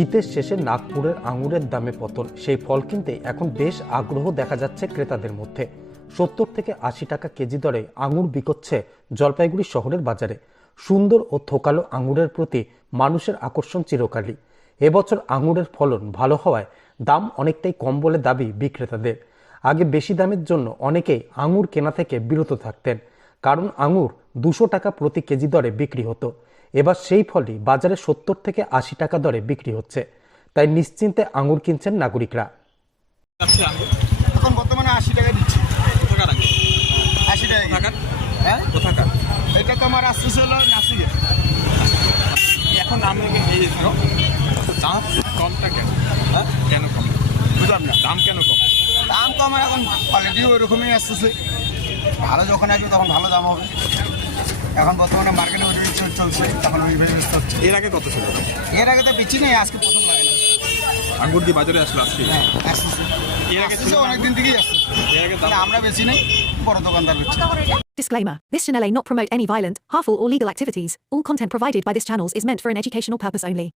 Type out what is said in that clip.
শীতের শেষে নাগপুরের আঙুরের দামে পতন। সেই ফল কিনতে এখন বেশ আগ্রহ দেখা যাচ্ছে ক্রেতাদের মধ্যে। সত্তর থেকে আশি টাকা কেজি দরে আঙুর বিকোচ্ছে জলপাইগুড়ি শহরের বাজারে। সুন্দর ও থোকালো আঙুরের প্রতি মানুষের আকর্ষণ চিরকালই। এবছর আঙুরের ফলন ভালো হওয়ায় দাম অনেকটাই কম বলে দাবি বিক্রেতাদের। আগে বেশি দামের জন্য অনেকেই আঙুর কেনা থেকে বিরত থাকতেন। কারণ আঙুর দুশো টাকা প্রতি কেজি দরে বিক্রি হতো। এবার সেই ফলই বাজারে সত্তর থেকে আশি টাকা দরে বিক্রি হচ্ছে। তাই নিশ্চিন্তে আঙুর কিনছেন নাগরিকরা। আঙুর? এখন বর্তমানে আশি টাকা দিচ্ছি। আশি টাকা হ্যাঁ? এটা তো আমার আসতেছে হলো নাসিকে এখন আমি এই দাম কমটা কেন? হ্যাঁ? কেন কম? বুঝলাম না। দাম কেন কম? দাম তো আমার এখন কোয়ালিটিও ওইরকমই আসতেছে। ভালো যখন আসবে তখন ভালো দাম হবে। এখন বর্তমানে মার্কেটে ওই রেট চলছে তখন ওই ব্যবস্থা হচ্ছে এর আগে কত ছিল এর আগে তো বেশি নেই আজকে প্রথম লাগে না আঙ্গুর দিয়ে বাজারে আসলো আজকে হ্যাঁ আসতেছে এর আগে ছিল আসতেছে অনেকদিন থেকেই আসতেছে এর আগে মানে দাম আমরা বেশি নেই বড় দোকানদার বেশি Disclaimer This channel may not promote any violent, harmful, or legal activities. All content provided by this channel is meant for an educational purpose only.